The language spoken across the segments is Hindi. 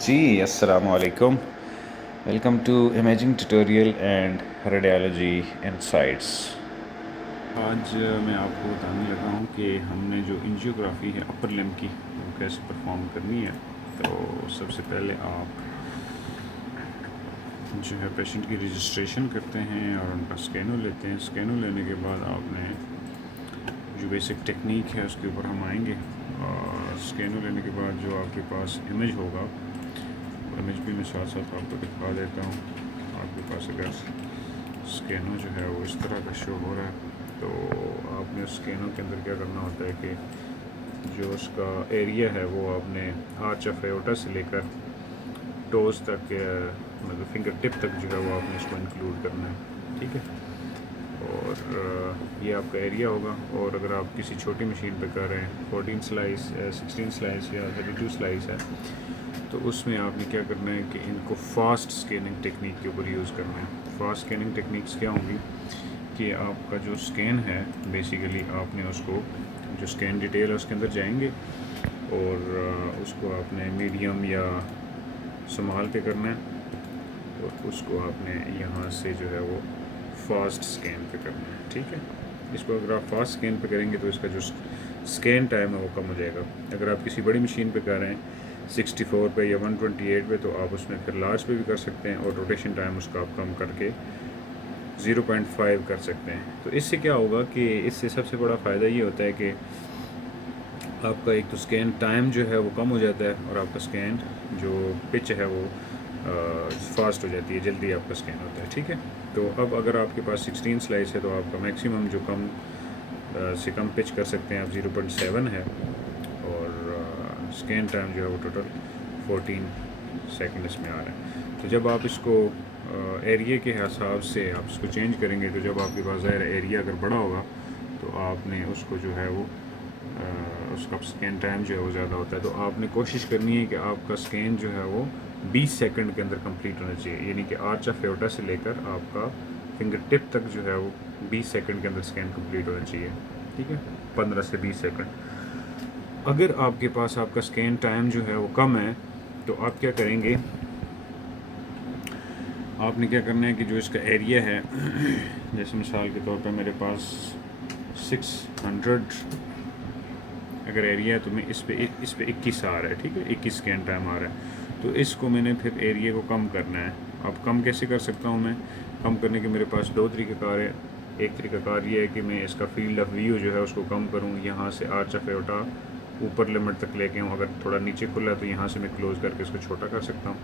जी, अस्सलामु अलैकुम। Welcome to imaging tutorial and radiology insights. आज मैं आपको बताने लगा हूँ कि हमने जो एंजियोग्राफी है अपर लिम्ब की वो कैसे परफॉर्म करनी है। तो सबसे पहले आप जो है पेशेंट की रजिस्ट्रेशन करते हैं और उनका स्कैनो लेते हैं। स्कैनो लेने के बाद आपने जो बेसिक टेक्निक है उसके ऊपर हम आएंगे। और स्कैनो लेने के बाद जो आपके पास इमेज होगा, इमेज भी मैं साथ साथ आपको दिखा देता हूँ। आपके पास अगर स्कैनो जो है वो इस तरह का शो हो रहा है, तो आपने उस स्कैनो के अंदर क्या करना होता है कि जो उसका एरिया है वो आपने आर्च ऑफ एओर्टा से लेकर टोज तक, मतलब फिंगर टिप तक जो है वो आपने इसको इंक्लूड करना है। ठीक है। और ये आपका एरिया होगा। और अगर आप किसी छोटी मशीन पे कर रहे हैं, 14 स्लाइस, 16 स्लाइस या 32 स्लाइस है, तो उसमें आपने क्या करना है कि इनको फास्ट स्कैनिंग टेक्निक के ऊपर यूज़ करना है। फास्ट स्कैनिंग टेक्निक्स क्या होंगी कि आपका जो स्कैन है, बेसिकली आपने उसको जो स्कैन डिटेल है उसके अंदर जाएंगे और उसको आपने मीडियम या संभाल के करना है और उसको आपने यहाँ से जो है वो फास्ट स्कैन पे करना है। ठीक है। इसको अगर आप फास्ट स्कैन पे करेंगे तो इसका जो स्कैन टाइम है वो कम हो जाएगा। अगर आप किसी बड़ी मशीन पे कर रहे हैं 64 पे या 128 पे, तो आप उसमें फिर लार्ज पे भी कर सकते हैं और रोटेशन टाइम उसका आप कम करके 0.5 कर सकते हैं। तो इससे क्या होगा कि इससे सबसे बड़ा फ़ायदा ये होता है कि आपका एक तो स्कैन टाइम जो है वो कम हो जाता है और आपका स्कैन जो पिच है वो फास्ट हो जाती है, जल्दी आपका स्कैन होता है। ठीक है। तो अब अगर आपके पास 16 स्लाइस है तो आपका मैक्सिमम जो कम से कम पिच कर सकते हैं आप 0.7 है और स्कैन टाइम जो है वो टोटल 14 सेकंड इसमें आ रहा है। तो जब आप इसको एरिया के हिसाब से आप इसको चेंज करेंगे, तो जब आपके पास ज़ाहिर एरिया अगर बड़ा होगा तो आपने उसको जो है वो उसका स्कैन टाइम जो है वो ज़्यादा होता है। तो आपने कोशिश करनी है कि आपका स्कैन जो है वो 20 सेकंड के अंदर कंप्लीट होना चाहिए, यानी कि आर्च ऑफ एओर्टा से लेकर आपका फिंगर टिप तक जो है वो 20 सेकंड के अंदर स्कैन कंप्लीट होना चाहिए। ठीक है। 15 से 20 सेकंड। अगर आपके पास आपका स्कैन टाइम जो है वो कम है, तो आप क्या करेंगे, आपने क्या करना है कि जो इसका एरिया है जैसे मिसाल के तौर पे मेरे पास 600 अगर एरिया है तो मैं इस पे 21 आ रहा है। ठीक है। 21 स्कैन टाइम आ रहा है, तो इसको मैंने फिर एरिया को कम करना है। अब कम कैसे कर सकता हूँ मैं? कम करने के मेरे पास दो तरीक़ाकार है। एक तरीक़ाकार ये है कि मैं इसका फील्ड ऑफ व्यू जो है उसको कम करूँ, यहाँ से आर्च ऑफ एओर्टा ऊपर लिमिट तक लेके आऊँ। अगर थोड़ा नीचे खुला है तो यहाँ से मैं क्लोज़ करके इसको छोटा कर सकता हूँ।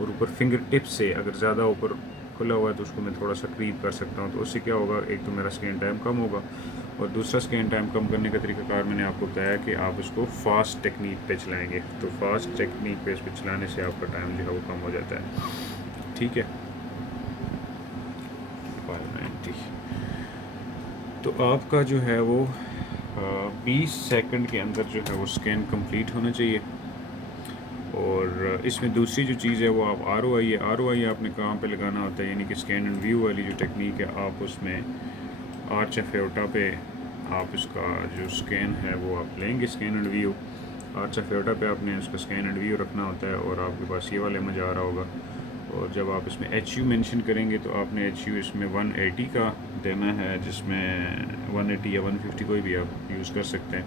और ऊपर फिंगर टिप से अगर ज़्यादा ऊपर खुला हुआ है तो उसको मैं थोड़ा सा करीब कर सकता हूँ। तो उससे क्या होगा, एक तो मेरा स्कैन टाइम कम होगा और दूसरा स्कैन टाइम कम करने का तरीकाकार मैंने आपको बताया कि आप उसको फास्ट टेक्निक पे चलाएंगे। तो फास्ट टेक्निक पे इस पर चलाने से आपका टाइम जो है वो कम हो जाता है। ठीक है। 590। तो आपका जो है वो 20 सेकंड के अंदर जो है वो स्कैन कंप्लीट होना चाहिए। और इसमें दूसरी जो चीज़ है वो आप ROI है। ROI आपने कहाँ पे लगाना होता है, यानी कि स्कैन एंड व्यू वाली जो टेक्निक है, आप उसमें आर्च ऑफ एओर्टा पे आप इसका जो स्कैन है वो आप लेंगे, scan and view. Arch of aorta पे आपने उसका स्कैन एंड व्यू रखना होता है और आपके पास ये वाला इमेज आ रहा होगा। और जब आप इसमें HU मेंशन करेंगे तो आपने HU इसमें 180 का देना है, जिसमें 180 या 150 कोई भी आप यूज़ कर सकते हैं।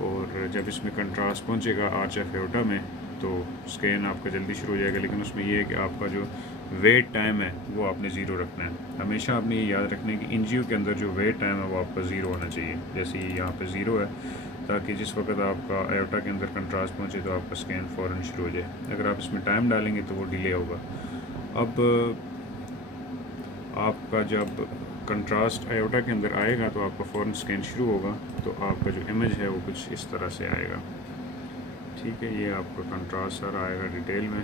और जब इसमें कंट्रास्ट पहुंचेगा आर्च ऑफ एओर्टा में तो स्कैन आपका जल्दी शुरू हो जाएगा। लेकिन उसमें ये है कि आपका जो वेट टाइम है वो आपने ज़ीरो रखना है। हमेशा आपने ये याद रखना है कि एनजीओ के अंदर जो वेट टाइम है वो आपका ज़ीरो होना चाहिए, जैसे ये यहाँ पे ज़ीरो है, ताकि जिस वक्त आपका एओर्टा के अंदर कंट्रास्ट पहुँचे तो आपका स्कैन फ़ौरन शुरू हो जाए। अगर आप इसमें टाइम डालेंगे तो वो डिले होगा। अब आपका जब कंट्रास्ट एओर्टा के अंदर आएगा तो आपका फ़ौरन स्कैन शुरू होगा, तो आपका जो इमेज है वो कुछ इस तरह से आएगा। ठीक है। ये आपका कंट्रास्ट सारा आएगा डिटेल में।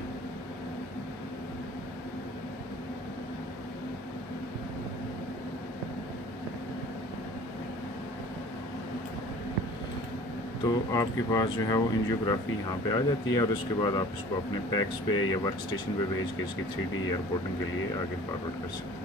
तो आपके पास जो है वो एंजियोग्राफी यहाँ पे आ जाती है और उसके बाद आप इसको अपने पैक्स पे या वर्क स्टेशन पे भेज के इसकी 3D या रिपोर्टिंग के लिए आगे फॉरवर्ड कर सकते हैं।